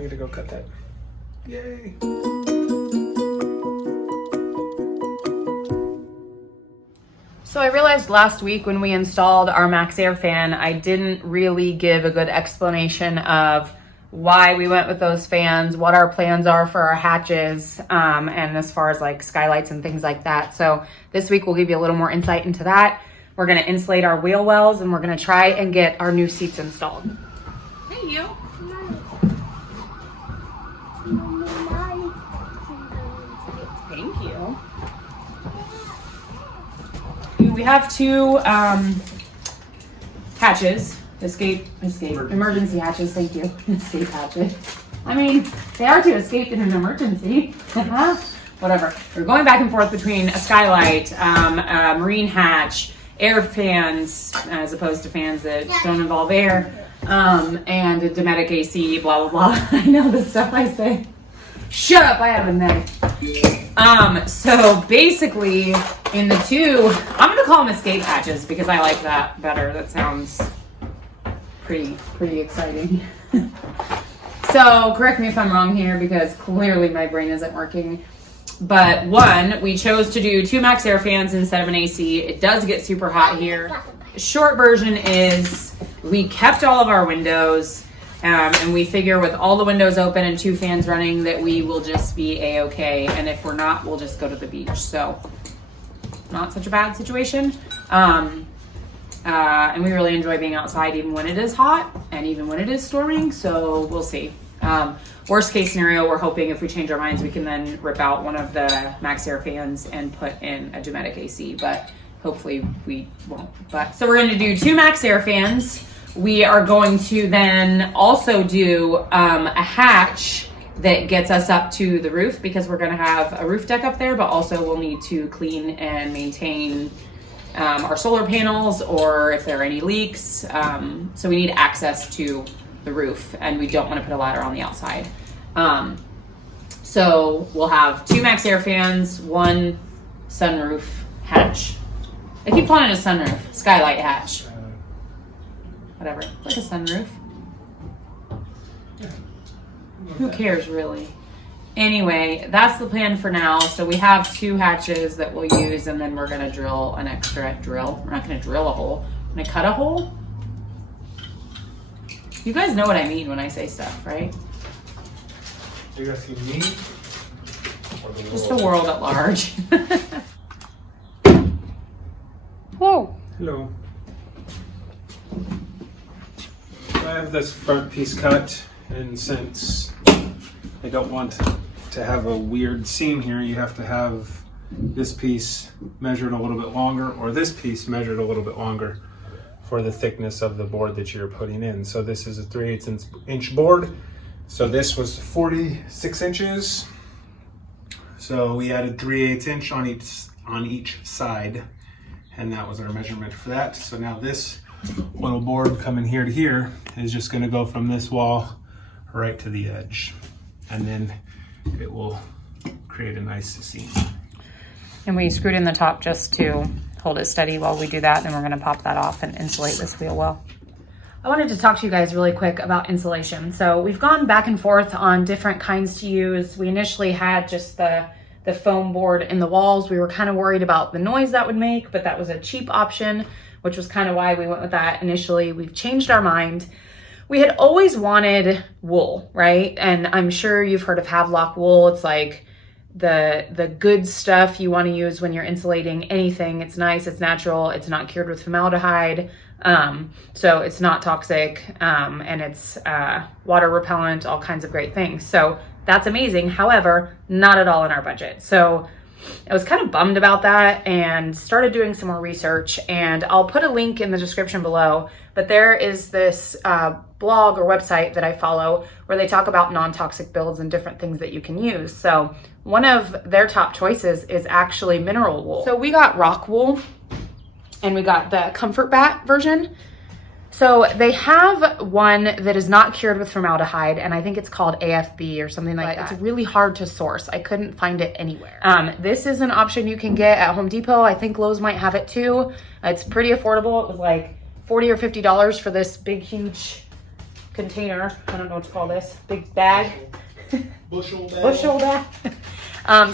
I get to go cut that. Yay. So I realized last week when we installed our Max Air fan, I didn't really give a good explanation of why we went with those fans, what our plans are for our hatches, and as far as like skylights and things like that. So this week we'll give you a little more insight into that. We're gonna insulate our wheel wells and we're gonna try and get our new seats installed. Hey, you. Thank you. We have two hatches, emergency hatches, thank you, escape hatches. I mean, they are to escape in an emergency. Whatever. We're going back and forth between a skylight, a marine hatch, air fans, as opposed to fans that don't involve air, and a Dometic AC, blah, blah, blah. I know the stuff I say. Shut up, I have a neck. So basically in the two, I'm gonna call them escape hatches because I like that better. That sounds pretty exciting. So correct me if I'm wrong here because clearly my brain isn't working. But one, we chose to do two Max Air fans instead of an AC. It does get super hot here. Short version is we kept all of our windows. And we figure with all the windows open and two fans running that we will just be a-okay. And if we're not, we'll just go to the beach. So not such a bad situation. And we really enjoy being outside even when it is hot and even when it is storming. So we'll see. Worst case scenario, we're hoping if we change our minds, we can then rip out one of the Max Air fans and put in a Dometic AC, but hopefully we won't. But so we're going to do two Max Air fans. We are going to then also do a hatch that gets us up to the roof because we're going to have a roof deck up there, but also we'll need to clean and maintain our solar panels or if there are any leaks. So we need access to the roof and we don't want to put a ladder on the outside. So we'll have two Max Air fans, one sunroof hatch. I keep calling it a sunroof, skylight hatch. Whatever, like a sunroof. Who cares really? Anyway, that's the plan for now. So we have two hatches that we'll use and then we're gonna drill an extra drill. We're not gonna drill a hole, I'm gonna cut a hole. You guys know what I mean when I say stuff, right? Are you asking me? Or the Just the world at large. Whoa. Hello. I have this front piece cut, and since I don't want to have a weird seam here, you have to have this piece measured a little bit longer or this piece measured a little bit longer for the thickness of the board that you're putting in. So this is a 3/8 inch board. So this was 46 inches. So we added 3/8 inch on each side, and that was our measurement for that. So now this little board coming here to here is just going to go from this wall right to the edge, and then it will create a nice seam. And we screwed in the top just to hold it steady while we do that. Then we're going to pop that off and insulate this wheel well. I wanted to talk to you guys really quick about insulation. So we've gone back and forth on different kinds to use. We initially had just the foam board in the walls. We were kind of worried about the noise that would make, but that was a cheap option, which was kind of why we went with that initially. We've changed our mind. We had always wanted wool, right? And I'm sure you've heard of Havelock wool. It's like the good stuff you want to use when you're insulating anything. It's nice, it's natural, it's not cured with formaldehyde. So it's not toxic, and it's water repellent, all kinds of great things. So that's amazing. However, not at all in our budget. So I was kind of bummed about that and started doing some more research, and I'll put a link in the description below, but there is this blog or website that I follow where they talk about non-toxic builds and different things that you can use. So one of their top choices is actually mineral wool. So we got RockWool and we got the Comfortbatt version. So they have one that is not cured with formaldehyde, and I think it's called AFB or something like that. It's really hard to source. I couldn't find it anywhere. This is an option you can get at Home Depot. I think Lowe's might have it too. It's pretty affordable. It was like $40 or $50 for this big, huge container. I don't know what to call this. Big bag. Bushel bag. Bushel bag.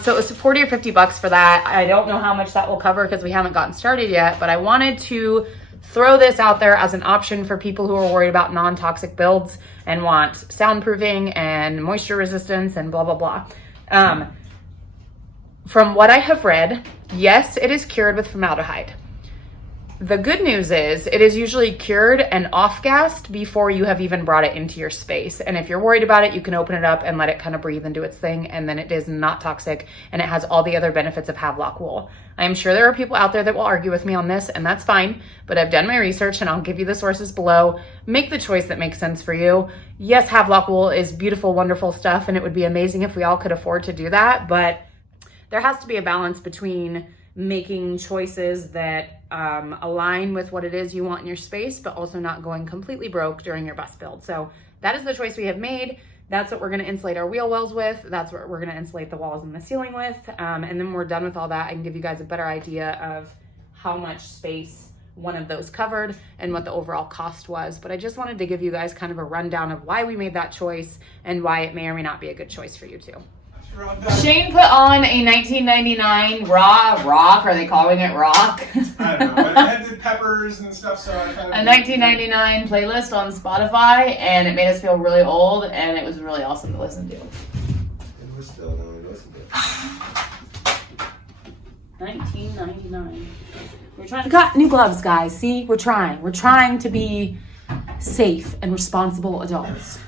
So it was 40 or 50 bucks for that. I don't know how much that will cover because we haven't gotten started yet, but I wanted to throw this out there as an option for people who are worried about non-toxic builds and want soundproofing and moisture resistance and blah, blah, blah. From what I have read, yes, it is cured with formaldehyde. The good news is it is usually cured and off-gassed before you have even brought it into your space. And if you're worried about it, you can open it up and let it kind of breathe and do its thing. And then it is not toxic and it has all the other benefits of Havelock wool. I am sure there are people out there that will argue with me on this, and that's fine. But I've done my research and I'll give you the sources below. Make the choice that makes sense for you. Yes, Havelock wool is beautiful, wonderful stuff, and it would be amazing if we all could afford to do that. But there has to be a balance between making choices that align with what it is you want in your space, but also not going completely broke during your bus build. So that is the choice we have made. That's what we're going to insulate our wheel wells with. That's what we're going to insulate the walls and the ceiling with. And then when we're done with all that, I can give you guys a better idea of how much space one of those covered and what the overall cost was. But I just wanted to give you guys kind of a rundown of why we made that choice and why it may or may not be a good choice for you too. Shane put on a 1999 rock. Are they calling it rock? I don't know. It had the peppers and stuff, so I kind of... A 1999 playlist on Spotify, and it made us feel really old, and it was really awesome to listen to. And we're still going to listen to it. 1999. We're trying. We got new gloves, guys. See, we're trying. We're trying to be safe and responsible adults,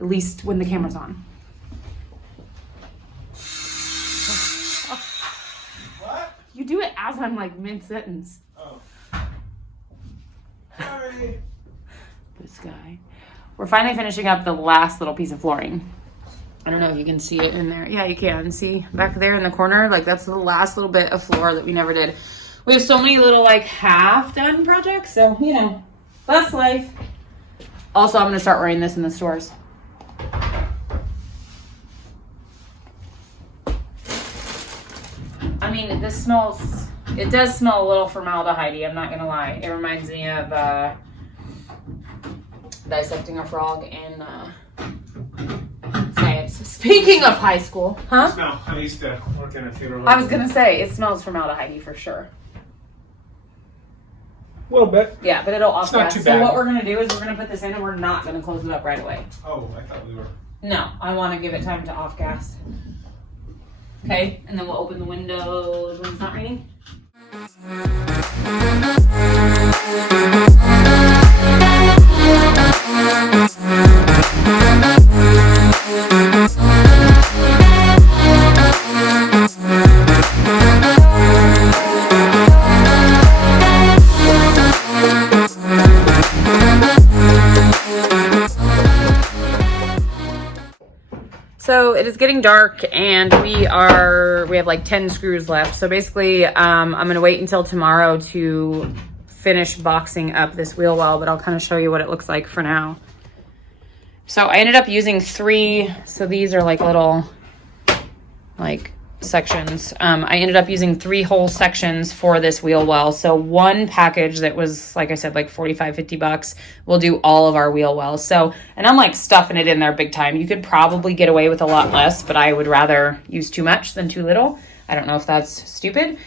at least when the camera's on. You do it as I'm like mid-sentence. Oh. Sorry. This guy. We're finally finishing up the last little piece of flooring. I don't know if you can see it in there. Yeah, you can. See back there in the corner? Like that's the last little bit of floor that we never did. We have so many little like half-done projects. So, you know, that's life. Also, I'm going to start wearing this in the stores. I mean, this smells, it does smell a little formaldehyde-y, I'm not gonna lie. It reminds me of dissecting a frog in science. Speaking of high school, huh? No, I used to work in a theater. I was gonna say, it smells formaldehyde-y for sure. A little bit. Yeah, but it'll off not too So bad. what we're gonna do is we're gonna put this in and we're not gonna close it up right away. Oh, I thought we were. No, I wanna give it time to off gas. Okay, and then we'll open the windows when it's not raining. So it is getting dark and we have like 10 screws left. So basically, I'm gonna wait until tomorrow to finish boxing up this wheel well, but I'll kind of show you what it looks like for now. So I ended up using 3, so these are like little like sections. I ended up using 3 whole sections for this wheel well. So one package that was, like I said, like 45, 50 bucks will do all of our wheel wells. So, and I'm like stuffing it in there big time. You could probably get away with a lot less, but I would rather use too much than too little. I don't know if that's stupid.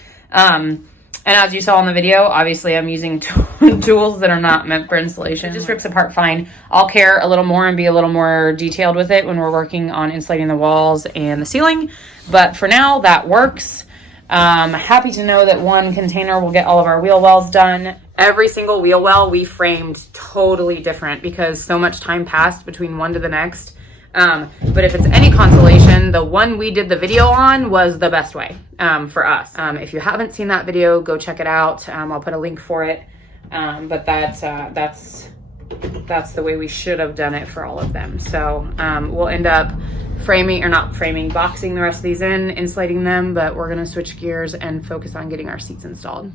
And as you saw in the video, obviously I'm using tools that are not meant for installation. It just rips apart fine. I'll care a little more and be a little more detailed with it when we're working on insulating the walls and the ceiling. But for now, that works. Happy to know that one container will get all of our wheel wells done. Every single wheel well we framed totally different because so much time passed between one to the next. But if it's any consolation, the one we did the video on was the best way for us. If you haven't seen that video, go check it out. I'll put a link for it. But that's the way we should have done it for all of them. So we'll end up boxing the rest of these in, insulating them, but we're gonna switch gears and focus on getting our seats installed.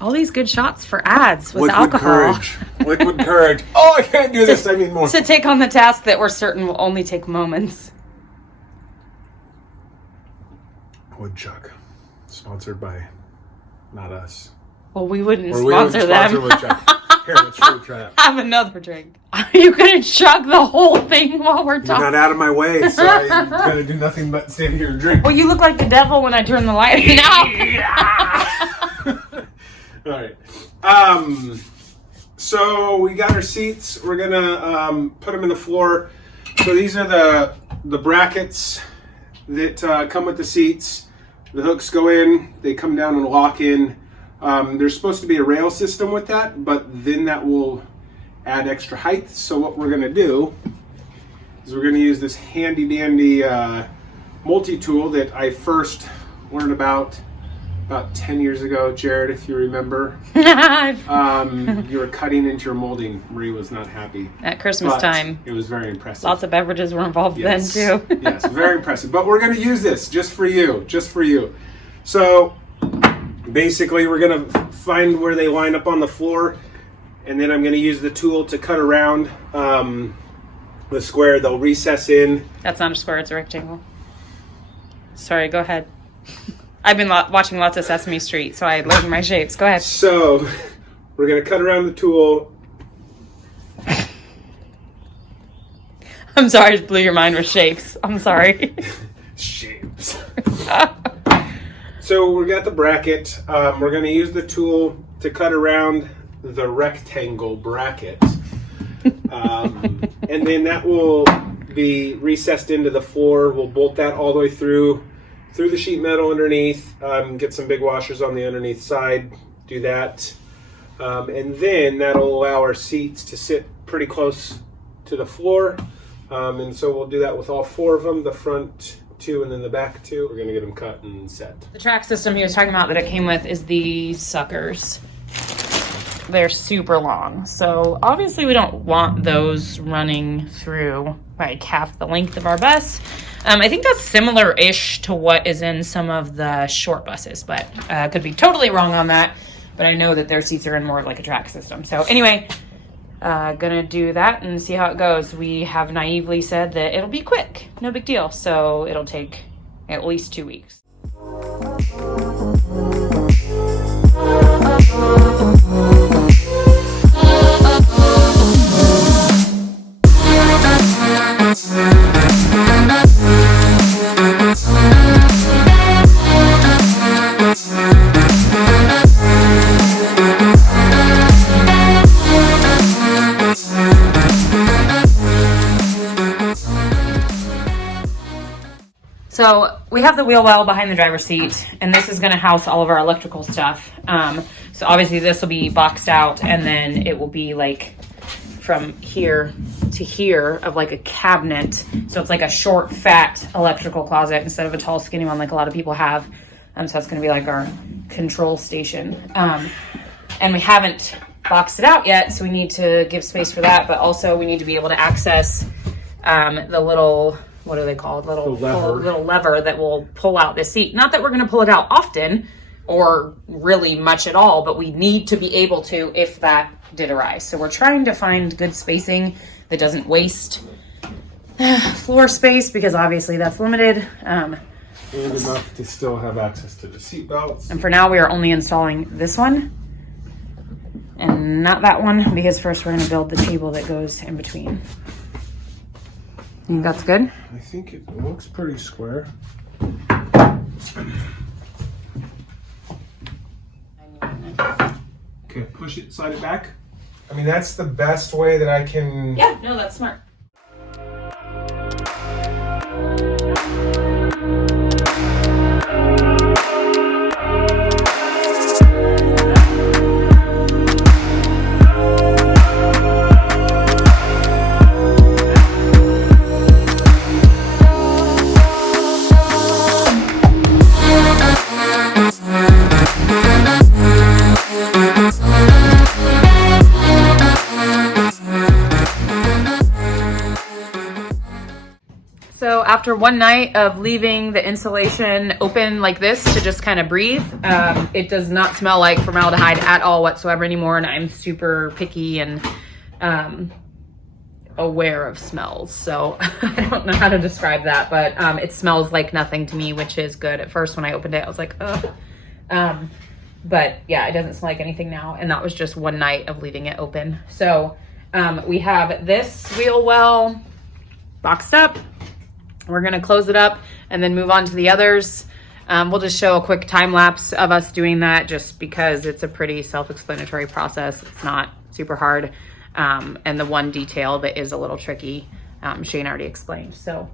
All these good shots for ads with Liquid alcohol. courage. Liquid courage. Oh, I can't do this. I need more. To take on the task that we're certain will only take moments. Woodchuck. Sponsored by not us. Well, we wouldn't Or we sponsor would them. sponsor Woodchuck. Here, let's try that. Have another drink. Are you going to chug the whole thing while we're You're talking? not out of my way, so I'm going to do nothing but stand here and drink. Well, you look like the devil when I turn the light now. All right. So we got our seats. We're gonna put them in the floor. So these are the brackets that come with the seats. The hooks go in. They come down and lock in. There's supposed to be a rail system with that, but then that will add extra height. So what we're gonna do is we're gonna use this handy dandy multi-tool that I first learned about 10 years ago, Jared, if you remember. You were cutting into your molding. Marie was not happy. At Christmas But time. It was very impressive. Lots of beverages were involved Yes. then, too. Yes, very impressive. But we're going to use this just for you. Just for you. So basically, we're going to find where they line up on the floor. And then I'm going to use the tool to cut around the square. They'll recess in. That's not a square, it's a rectangle. Sorry, go ahead. I've been watching lots of Sesame Street, so I learned my shapes. Go ahead. So we're going to cut around the tool. I'm sorry, I just blew your mind with shapes. I'm sorry. Shapes. So we got the bracket. We're going to use the tool to cut around the rectangle bracket. And then that will be recessed into the floor. We'll bolt that all the way through the sheet metal underneath, get some big washers on the underneath side, do that. And then that'll allow our seats to sit pretty close to the floor. And so we'll do that with all 4 of them, the front 2 and then the back 2. We're gonna get them cut and set. The track system he was talking about that it came with is these suckers. They're super long. So obviously we don't want those running through like half the length of our bus. I think that's similar-ish to what is in some of the short buses, but could be totally wrong on that. But I know that their seats are in more of like a track system. So anyway, gonna do that and see how it goes. We have naively said that it'll be quick, no big deal. So it'll take at least 2 weeks. So we have the wheel well behind the driver's seat, and this is going to house all of our electrical stuff. So obviously this will be boxed out, and then it will be like from here to here of like a cabinet. So it's like a short, fat electrical closet instead of a tall, skinny one like a lot of people have. So that's going to be like our control station. And we haven't boxed it out yet, so we need to give space for that. But also we need to be able to access the little... what do they call it? Little lever that will pull out this seat. Not that we're going to pull it out often or really much at all, but we need to be able to if that did arise. So we're trying to find good spacing that doesn't waste floor space because obviously that's limited. And enough to still have access to the seat belts. And for now we are only installing this one and not that one because first we're going to build the table that goes in between. You think that's good? I think it looks pretty square. Okay, push it, slide it back. I mean, that's the best way that I can... Yeah, no, that's smart. after one night of leaving the insulation open like this to just kind of breathe, it does not smell like formaldehyde at all whatsoever anymore. And I'm super picky and aware of smells. So I don't know how to describe that, but it smells like nothing to me, which is good. At first when I opened it, I was like, ugh. But yeah, it doesn't smell like anything now. And that was just one night of leaving it open. So we have this wheel well boxed up. We're gonna close it up and then move on to the others. We'll just show a quick time lapse of us doing that just because it's a pretty self-explanatory process. It's not super hard. And the one detail that is a little tricky, Shane already explained. So.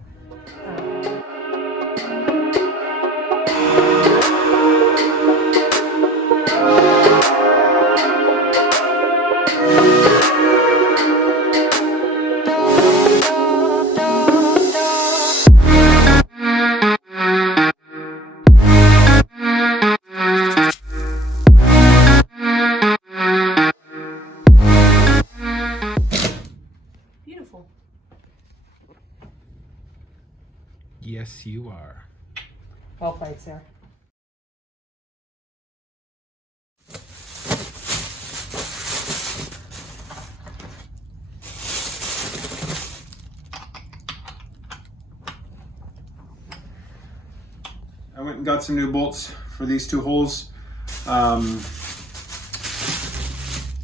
Beautiful. Yes, you are. Well played, Sarah. I went and got some new bolts for these two holes.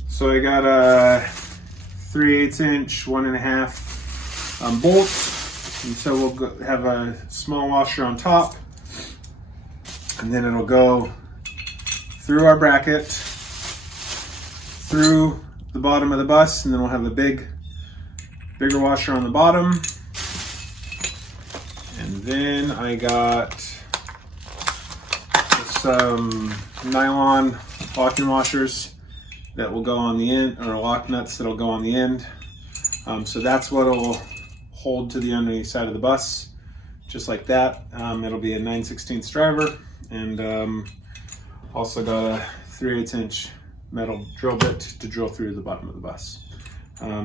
So I got a 3/8 inch, 1.5 bolt. And so we'll have a small washer on top. And then it'll go through our bracket, through the bottom of the bus, and then we'll have a bigger washer on the bottom. And then I got some nylon locking washers that will go on the end, or lock nuts that'll go on the end. So that's what will hold to the underneath side of the bus, just like that. It'll be a 9/16 driver, and also got a 3/8 inch metal drill bit to drill through the bottom of the bus.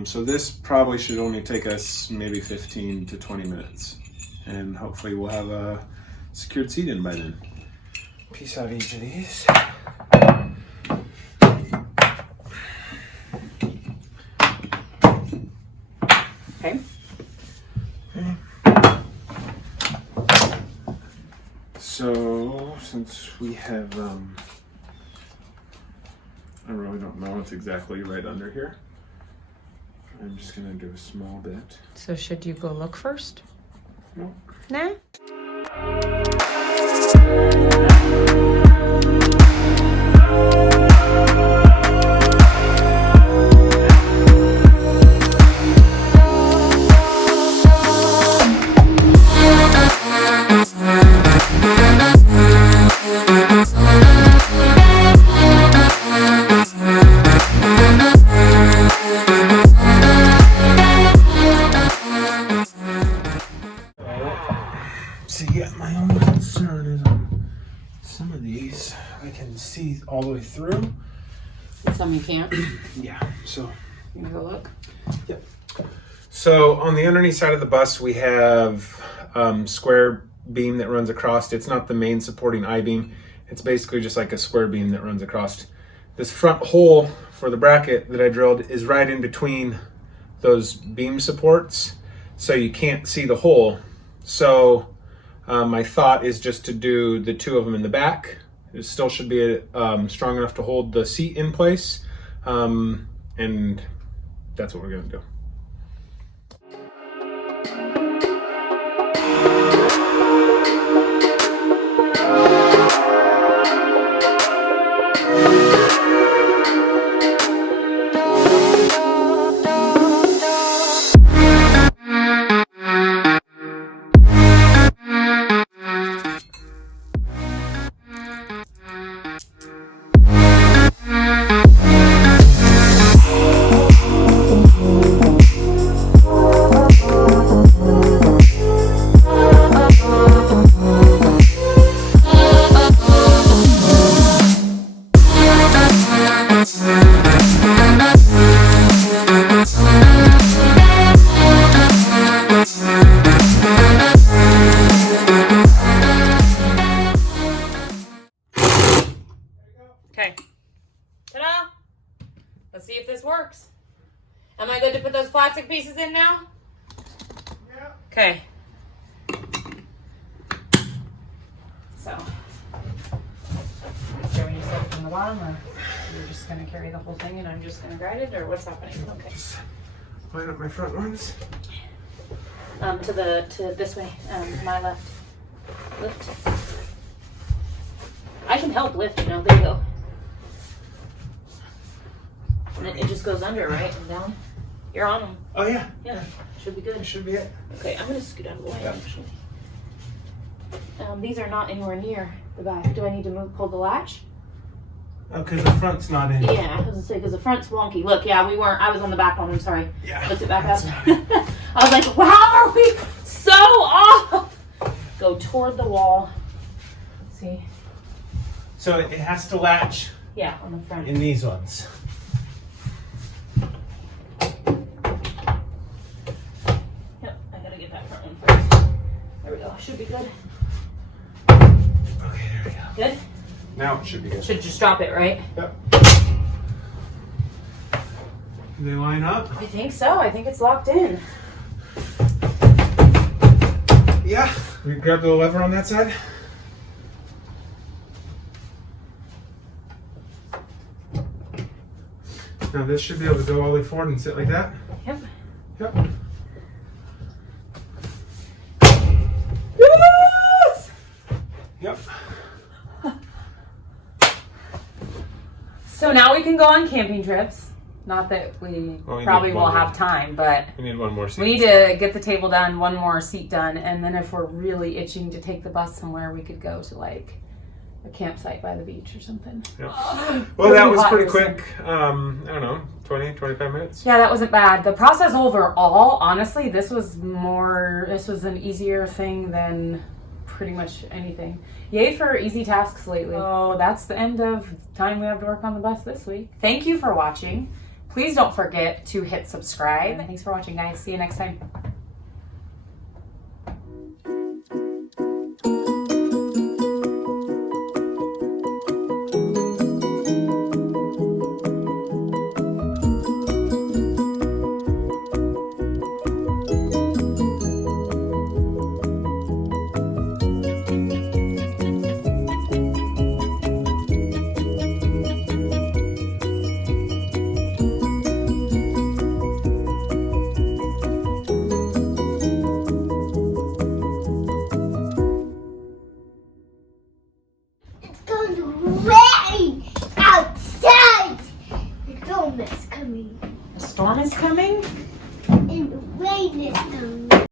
So this probably should only take us maybe 15 to 20 minutes, and hopefully we'll have a secured seat in by then. Piece out each of these. Okay. So since we have, I really don't know what's exactly right under here. I'm just gonna do a small bit. So should you go look first? Nope. Nah. See, yeah, my only concern is on some of these I can see all the way through. Some you can't. Yeah, so. You go look. Yep. So on the underneath side of the bus, we have square beam that runs across. It's not the main supporting I-beam. It's basically just like a square beam that runs across. This front hole for the bracket that I drilled is right in between those beam supports, so you can't see the hole. So my thought is just to do the two of them in the back. It still should be strong enough to hold the seat in place, and that's what we're gonna do. Am I good to put those plastic pieces in now? Yeah. Okay. So, carrying yourself from the bottom, or you're just gonna carry the whole thing and I'm just gonna grind it, or what's happening? Okay. Line up my front ones. To this way, my left. Lift. I can help lift, you know, there you go. And it just goes under, right, and down. You're on them. Oh yeah. Yeah, should be good. That should be it. Okay, I'm gonna scoot out of the way, Yep. actually. These are not anywhere near the back. Do I need to pull the latch? Oh, because the front's not in. Yeah, I was gonna say, because the front's wonky. Look, yeah, I was on the back one, I'm sorry. Yeah. Lift it back up. I was like, wow, are we so off? Go toward the wall. See? So it has to latch Yeah, on the front. in these ones. Yep, I gotta get that front one first. There we go, should be good. Okay, there we go. Good? Now it should be good. Should just drop it, right? Yep. Do they line up? I think so, I think it's locked in. Yeah. We grab the lever on that side. Now this should be able to go all the way forward and sit like that. Yep. Yep. Yes! Yep. So now we can go on camping trips. Not that we Well, probably need will one have more. time, but We need one more seat. we need to get the table done, one more seat done, and then if we're really itching to take the bus somewhere, we could go to like a campsite by the beach or something. Yep. Oh, Well, that was hot pretty this quick. I don't know, 20, 25 minutes. Yeah, that wasn't bad. The process overall, honestly, this was an easier thing than pretty much anything. Yay for easy tasks lately. So that's the end of time we have to work on the bus this week. Thank you for watching. Please don't forget to hit subscribe. Thanks for watching, guys. See you next time. It's going to rain outside. The storm is coming. A storm is coming? And the rain is coming.